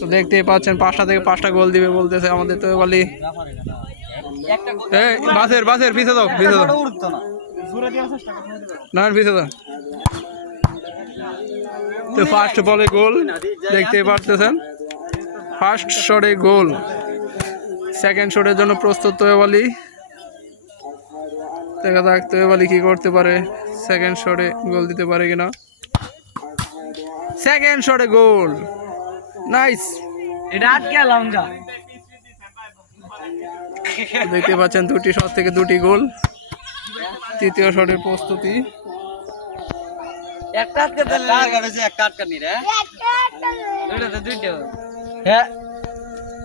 তো দেখতেই পাচ্ছেন 5টা থেকে 5টা গোল দিবে বলতেছে আমাদের তো বলি বাসের বাসের পিছে দাও না পিছে দাও। তো ফার্স্ট বলে গোল দেখতেই পারতেছেন, ফার্স্ট শটে গোল। সেকেন্ড শটের জন্য প্রস্তুত তোয়েব, দেখা যাক তোয়েব কি করতে পারে, সেকেন্ড শটে গোল দিতে পারে কিনা। সেকেন্ড শটে গোল, নাইস। দেখতে পাচ্ছেন 2টি শট থেকে 2টি গোল। তৃতীয় শটের প্রস্তুতি,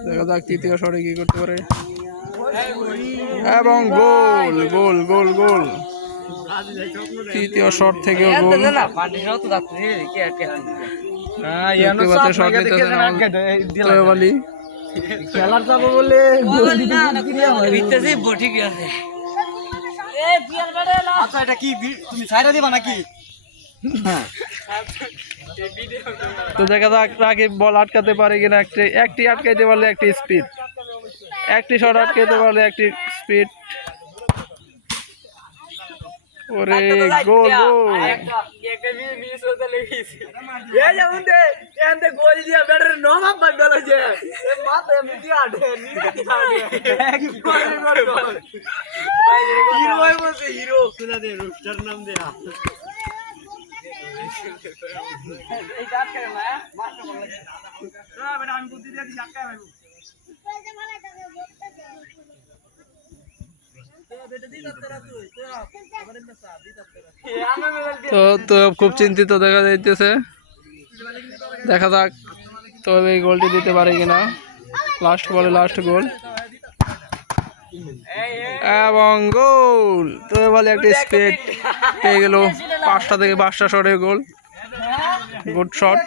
দেখা যাক তৃতীয় শটে কি করতে পারে এবং গোল গোল গোল গোল। তৃতীয় শট থেকেও গোল। খেলার যাবো বলে এটা কি তুমি সাইডে দিবা নাকি? তো দেখা যাক রাকিব বল আটকাতে পারে কিনা। একটি আটকাইতে পারলে একটি স্পিড, একটি শট আটকাইতে পারলে একটি স্পিড। ওরে গোল গোল। তো খুব চিন্তিত দেখা যাইতেছে, দেখা যাক তবে এই গোলটি দিতে পারে কিনা। লাস্ট বলে লাস্ট গোল এবং গোল। তো বলে একটি স্পিড পেয়ে গেল। 5টা থেকে 5টা শটে গোল, গুড শট।